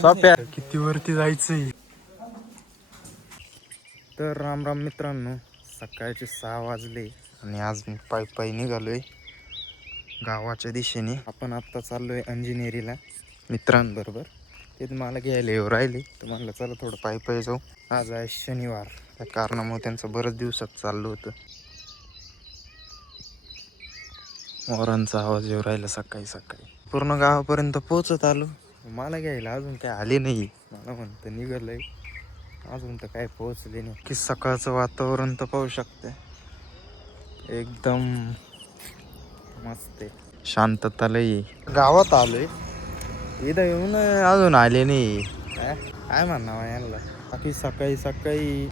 सोप्या किती वरती जायचंय. तर राम राम मित्रांनो, सकाळचे 6 वाजले आणि आज मी पायी निघालोय गावाच्या दिशेने. आपण आत्ता चाललोय इंजिनिअरिंगला मित्रांबरोबर. ते मला घ्यायला येऊ राहिले, तर म्हणलं चला थोडं पायी जाऊ. आज आहे शनिवार, त्या कारणामुळे त्यांचं बरंच दिवसात चाललं होतं. मोरांचा आवाज येऊ राहिला सकाळी सकाळी. पूर्ण गावापर्यंत पोहोचत आलो. मला घ्यायला अजून काय आले नाही. मला म्हणतं निघालंय, अजून तर काय पोहोचले नाही. की सकाळचं वातावरण तर पाहू शकते, एकदम मस्त आहे, शांतता लई. गावात आलोय, इथं येऊन अजून आले नाही. काय म्हणणार यांना. बाकी सकाळी सकाळी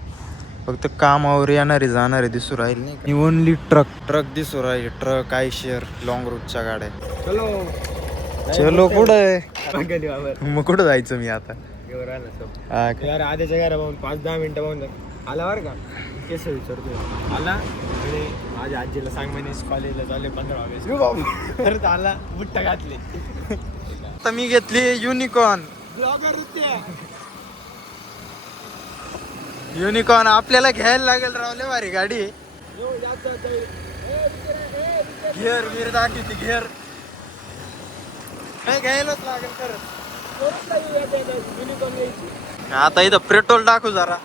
फक्त कामावर येणारे जाणारे दिसू राहिले नाही. ओनली ट्रक दिसू राहिले. ट्रक, आयशर, लॉंग रूटच्या गाड्या. चलो कुठं मग कुठं जायचं मी आता. यार आधीच्या घरा पाहून 5-10 मिनिटं पाहून आला बरं का. केस विचारतोय आला आणि माझ्या आजीला सांग म्हणे कॉलेजला चालले 15 ऑगस्ट. तर आला बुट्टा घातले. आता मी घेतली युनिकॉर्न. युनिकॉर्न आपल्याला घ्यायला लागेल. रावले भारी गाडी. गिअर वीर दाखवते गिअर. काय घ्यायलाच लागेल खरं. आता इथं पेट्रोल टाकू जरा,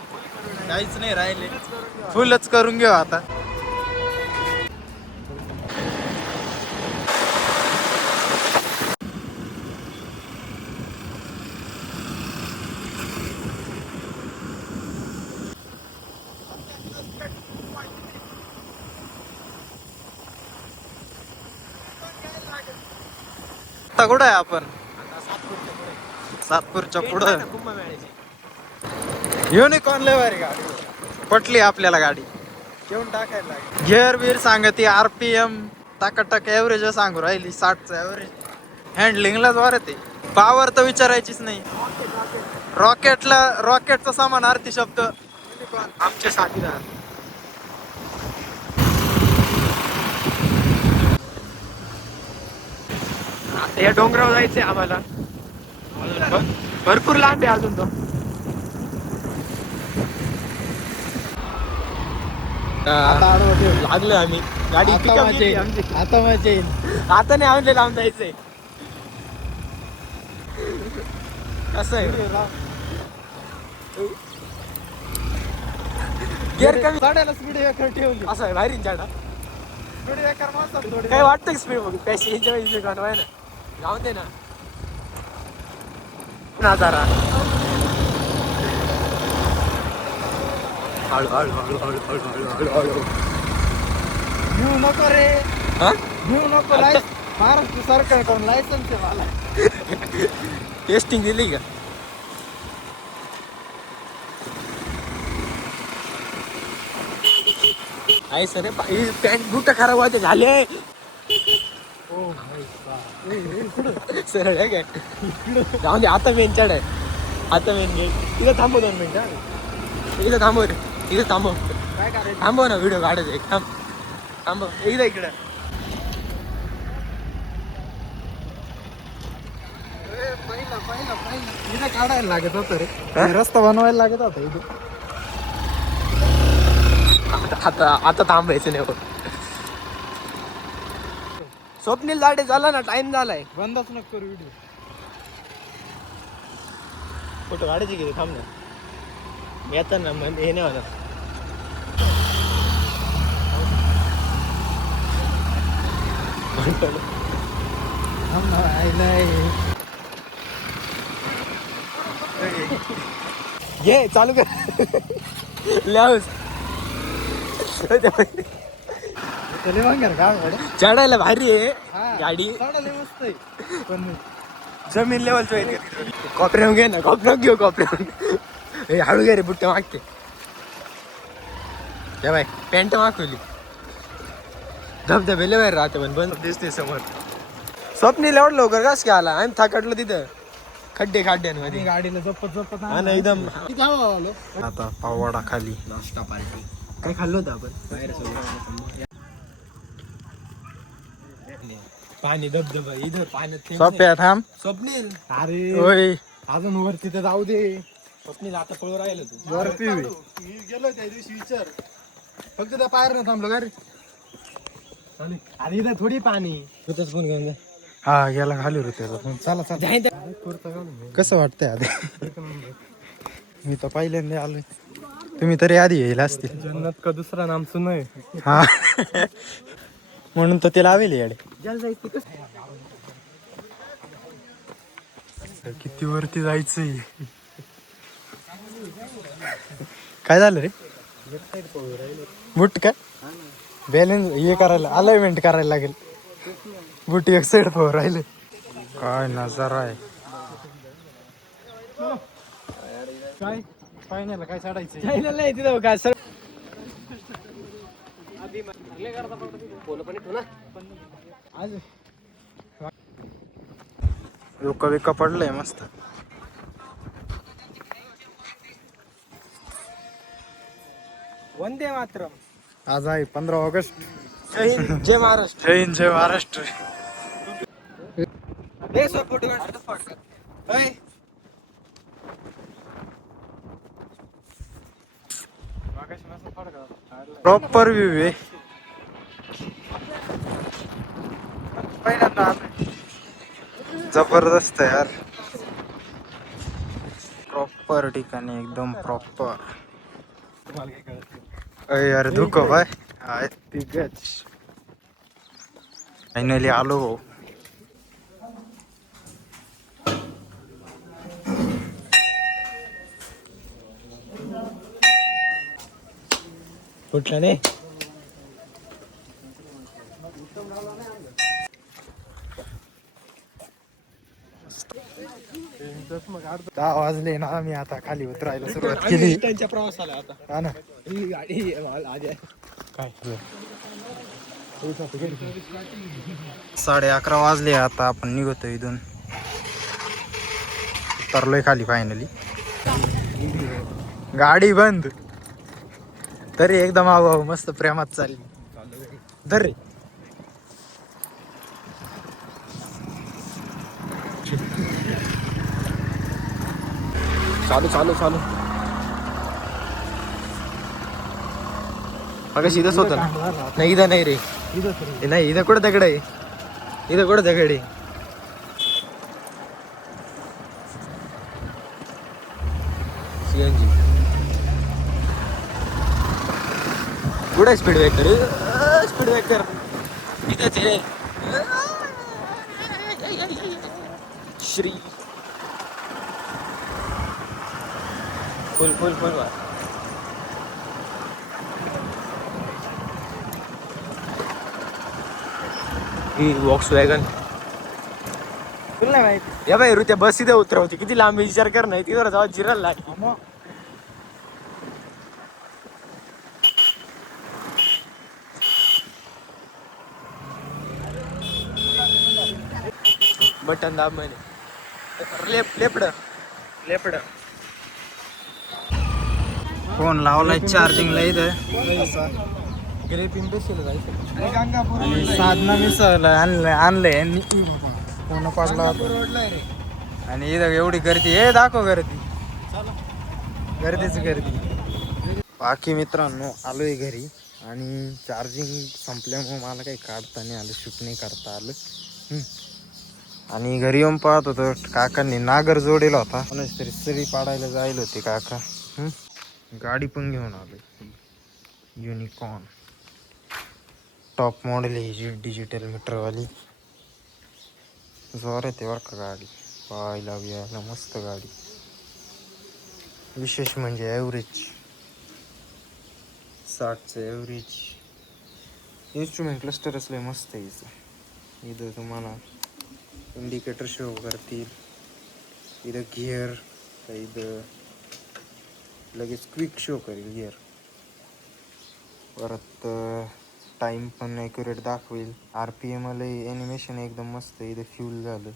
काहीच नाही राहिले. फुलच करून घेऊ आता. आता कुठं आहे आपण? सातपूरच्या पुढं. युनिकॉर्न लय भारी गाडी, पटली आपल्याला गाडी. घेऊन टाकायला लागेल. गिअर बीर सांगते, RPM टाकाटक ॲव्हरेज सांगू राहिली 60चं ॲव्हरेज. हँडलिंगला जोरात आहे. पावर तर विचारायचीच नाही. रॉकेटचा सामान आरती शब्द. आमचे साथीदार. आता या डोंगरावर जायचंय आम्हाला. भरपूर लांब आहे अजून तो. लागलो आम्ही. गाडी आता मजा येईल. आता नाही आम्ही लांब जायचंय. कसं आहे गिअर कमी गाड्याला स्पीड ब्रेकर ठेवली. असं आहे बाहेरील झाडा. स्पीड ब्रेकर मारतात. काय वाटतं स्पीड बघ. पैसे काढवाय ना, जाऊ दे ना. जरा हळू हळू हळू हळू हळू हळू हळू हळू. घेऊ नको रे. हा घेऊ नको. महाराष्ट्र सरकारकडून लायसन्स आहे मला. टेस्टिंग दिली का? आहे सर. पॅन्ट बुट खराब होते झाले. सरळ आहे काय? जाऊ दे. आता मेन चढ आहे. आता मेन गेट. इथं थांबव 2 मिनिटं. इथं थांबव रे. इथं थांबव. काय करायचं? थांबव ना, व्हिडिओ काढायचं एक. थांबव एकदा इकडं. पहिलं इथं काढायला लागत होतं रे. रस्ता बनवायला लागत होता इथं. आता थांबायचं नाही. स्वप्नील दाढे झाला ना, टाइम झालाय. बंदच नको करू व्हिडिओ. फोटो काढायची किती? थांब ना. येतं ना मग हे नाही होणार. घे चालू कर. लावूस चढायला भारी आहे गाडी. मस्त आहे पण जमीन लेवलचं. कॉपऱ्या घे ना. कॉपऱ्या घेऊ. कॉपऱ्या हळू घे रे. बुट्ट मागते त्या बाय. पॅन्ट मागवली. धबधबे बाहेर राहते पण बंद दिसते समोर. स्वप्नील एवढं लवकर कस काय आला? आम्ही थाकटलो तिथं खड्ड्यांमध्ये. गाडीला जपत हा ना एकदम. आता पाववाडा खाली. नाश्ता पार्टी काय खाल्लं होतं आपण बाहेर? पाणी धबधबा इथं पाण्यात सोप्या थांब. स्वप्नील अरे ओय अजून वरती तर जाऊ दे. स्वप्नील आता पळू राहिलं तू वरती बी. मी गेलो त्या दिवशी विचार फक्त त्या पायर न थांबलो का रे अरे इथं थोडी पाणी होतच फोन घेऊन जा. हा गेला खाली रे त्याचा फोन. चला चला. जाईन तर. कसं वाटतंय आता? मी तर पहिल्यांदा आलोय. तुम्ही तरी आधी येईल असतील. जन्नत का दुसरा नाम सुनय. हा म्हणून तर ते लावेल याडे. किती वरती जायचंय. काय झालं रे? बुट काय बॅलन्स हे करायला अलाइनमेंट करायला लागेल. बुट एक साइड पळून राहिले. काय नजारा आहे. काय फायनल काय चढायचं फायनल नाही तिथं काय सर आज लोक बिका पडलंय मस्त. वंदे मातरम. आज आहे 15 ऑगस्ट. जय हिंद जय महाराष्ट्र. जय हिंद जय महाराष्ट्र. फोटो प्रॉपर व्ह्यू आहे. पहिल्यांदा आलोय. जबरदस्त आहे यार. प्रॉपर ठिकाणी एकदम प्रॉपर. अरे यार धुको बाय. फायनली आलो. कुठला नाही दहा वाजले ना. आम्ही आता खाली उतरायला सुरुवात केली. त्यांच्या प्रवासाला आता हा ना. ही गाडी आधी आहे. काय 11:30 वाजले. आता आपण निघतो इथून. उतरलोय खाली फायनली. गाडी बंद तरी एकदम आव मस्त प्रेमात चालली. धर रे. चालू चालू चालू मग सीधंच होतं ना. नाही इथं नाही रे. हे नाही इथं कुठं दगड आहे. इथं कुठं दगड आहे. सीएनजी कुठे स्पीड ब्रेकर. स्पीड ब्रेकर इथंच आहे. श्री फुल फुल फुल ही वॉक्स वॅगन फुल नाही माहिती. या बाई त्या बस इथे उतरवते. किती लांब विचार कर नाही तिथं जाऊ जिरायला लाग. बटन दाब म्हणे. लेफ्ट लेफ्ट फोन लावलाय चार्जिंगला इथं. ग्रेप इंडस्ट्रीला जायचं. आणि साधना मिसळ आणलंय फोन पडला. आणि इथं एवढी गर्दी. हे दाखव गर्दी. गर्दीच गर्दी. बाकी मित्रांनो आलोय घरी. आणि चार्जिंग संपल्यामुळे मला काही काढता नाही आलं. शूट नाही करता आलं. आणि घरी येऊन पाहत होतो काकांनी नागर जोडेला होता. कोणाच तरी सरी पाडायला जायला होते काका. गाडी पण घेऊन आलोय. युनिकॉर्न टॉप मॉडेल आहे. डिजिटल मीटरवाली. जोर येते बरं का गाडी. पाहायला यायला मस्त गाडी. विशेष म्हणजे ॲव्हरेज 60चं ॲव्हरेज. इन्स्ट्रुमेंट क्लस्टर असलं मस्त आहे इथं. इथं तुम्हाला इंडिकेटर शो करतील. इथं गिअर इथं लगेच क्विक शो करेल गिअर. परत टाईम पण ॲक्युरेट दाखवेल. RPM आलं. ॲनिमेशन एकदम मस्त आहे. इथं फ्यूल झालं.